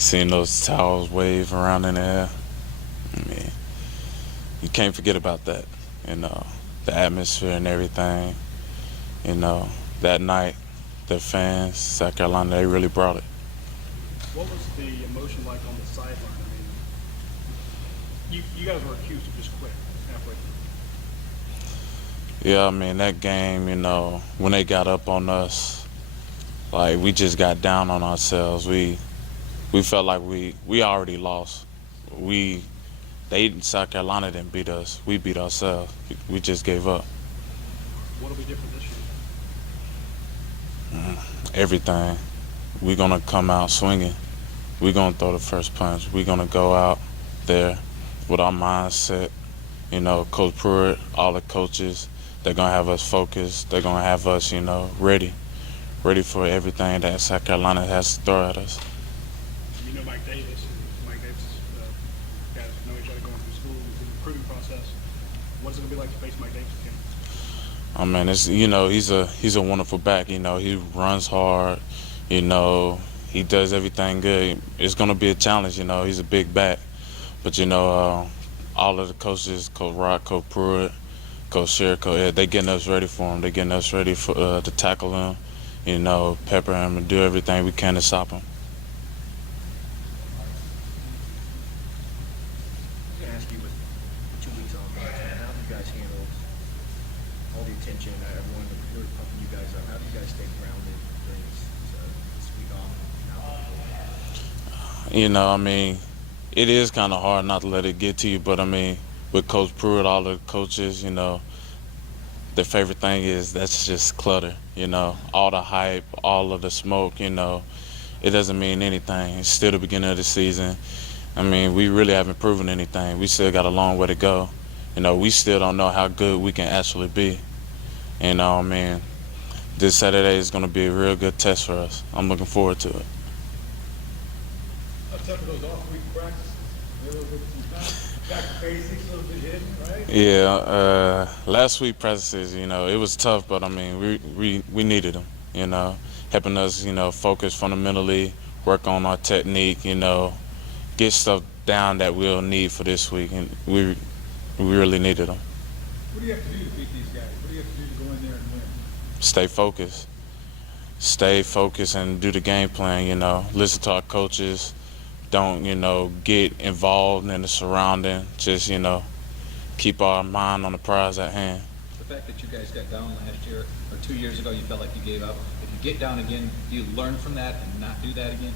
seeing those towels wave around in the air. I mean, you can't forget about that. You know, the atmosphere and everything. You know, that night, the fans, South Carolina, they really brought it. What was the emotion like on the sideline? I mean, you guys were accused of just quit halfway through. Yeah, I mean, that game, you know, when they got up on us, like, we just got down on ourselves. We felt like we already lost. South Carolina didn't beat us. We beat ourselves. We just gave up. What'll be different this year? Everything. We're going to come out swinging. We're going to throw the first punch. We're going to go out there with our mindset. You know, Coach Pruitt, all the coaches, they're going to have us focused. They're going to have us, you know, ready for everything that South Carolina has to throw at us. You know Mike Davis, guys know each other going through school, through the recruiting process. What's it going to be like to face Mike Davis again? I mean, it's, you know, he's a wonderful back. You know, he runs hard. You know, he does everything good. It's going to be a challenge. You know, he's a big back, but you know, all of the coaches, Coach Rock, Coach Pruitt, Coach Sher, Coach Ed, they getting us ready for him. They getting us ready for to tackle him. You know, pepper him and do everything we can to stop him. I was going to ask you, with 2 weeks on, how have you guys handled all the attention, everyone really pumping you guys up? How do you guys stay grounded during this week off? You know, I mean, it is kind of hard not to let it get to you, but I mean, with Coach Pruitt, all the coaches, you know, their favorite thing is that's just clutter. You know, all the hype, all of the smoke, you know, it doesn't mean anything. It's still the beginning of the season. I mean, we really haven't proven anything. We still got a long way to go. You know, we still don't know how good we can actually be. You know, I mean, this Saturday is going to be a real good test for us. I'm looking forward to it. Except for those off-week practices, a little bit back to basics, a little bit hidden, right? Yeah, last week practices, you know, it was tough, but I mean, we needed them, you know, helping us, you know, focus fundamentally, work on our technique, you know, get stuff down that we'll need for this week, and we really needed them. What do you have to do to beat these guys? What do you have to do to go in there and win? Stay focused and do the game plan, you know, listen to our coaches, don't, you know, get involved in the surrounding, just, you know, keep our mind on the prize at hand. The fact that you guys got down last year or 2 years ago, you felt like you gave up. If you get down again, do you learn from that and not do that again?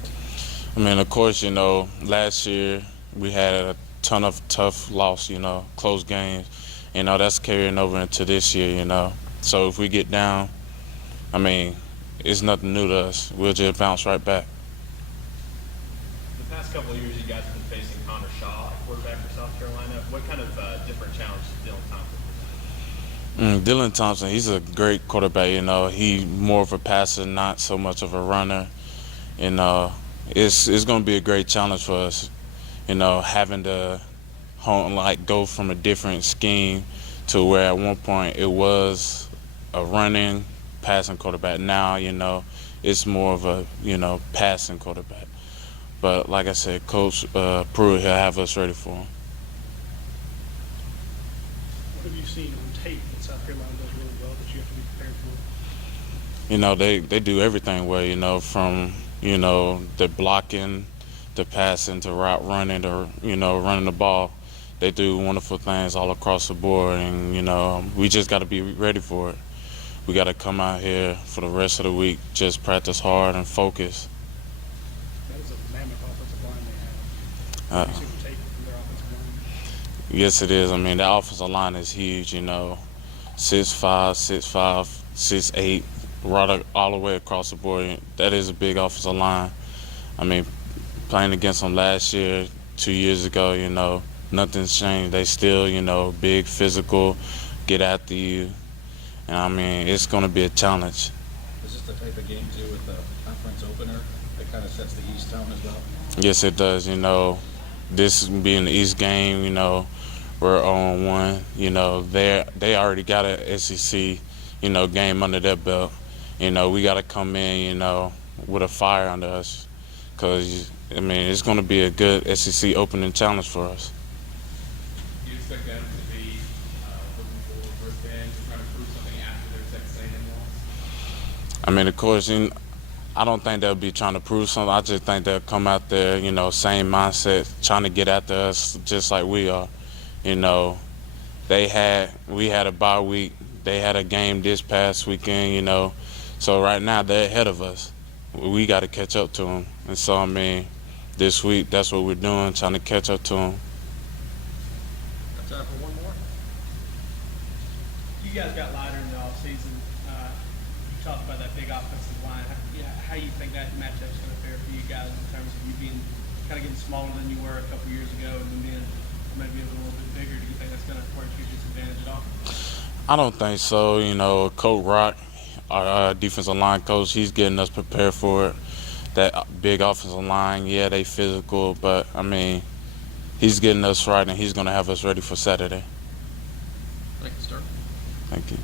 I mean, of course, you know, last year we had a ton of tough loss, you know, close games. You know, that's carrying over into this year, you know. So if we get down, I mean, it's nothing new to us. We'll just bounce right back. The past couple of years, you guys have been facing Connor Shaw, quarterback for South Carolina. What kind of different challenge is Dylan Thompson? Dylan Thompson, he's a great quarterback. You know, he's more of a passer, not so much of a runner. And it's going to be a great challenge for us. You know, having to go from a different scheme to where at one point it was a running, passing quarterback. Now, you know, it's more of a, you know, passing quarterback. But like I said, Coach Pruitt, he'll have us ready for him. What have you seen on tape that South Carolina does really well that you have to be prepared for? You know, they do everything well, you know, from, you know, the blocking, the passing, to route running, to, you know, running the ball. They do wonderful things all across the board, and, you know, we just got to be ready for it. We got to come out here for the rest of the week, just practice hard and focus. That is a mammoth offensive line they have. Have you seen the tape from their offensive line? Yes, it is. I mean, the offensive line is huge, you know, 6'5", 6'5", 6'8", right all the way across the board. That is a big offensive line. I mean, playing against them last year, 2 years ago, you know, nothing's changed. They still, you know, big, physical, get after you. And, I mean, it's going to be a challenge. Is this the type of game, too, with the conference opener that kind of sets the East tone as well? Yes, it does. You know, this being the East game, you know, we're 0-1. You know, they already got an SEC, you know, game under their belt. You know, we got to come in, you know, with a fire under us, because I mean, it's going to be a good SEC opening challenge for us. Do you expect them to be looking for revenge or trying to prove something after their Texas A&M loss? I mean, of course, I don't think they'll be trying to prove something. I just think they'll come out there, same mindset, trying to get after us just like we are. You know, we had a bye week. They had a game this past weekend, So right now they're ahead of us. We got to catch up to them. And so, I mean, this week, that's what we're doing, trying to catch up to them. Got time for one more? You guys got lighter in the offseason. You talked about that big offensive line. How you think that matchup's going to fare for you guys in terms of you being kind of getting smaller than you were a couple years ago and then being maybe a little bit bigger? Do you think that's going to work to your disadvantage at all? I don't think so. Coach Rock, our defensive line coach, he's getting us prepared for it. That big offensive line, yeah, they physical, but, I mean, he's getting us right, and he's going to have us ready for Saturday. Thank you, sir. Thank you.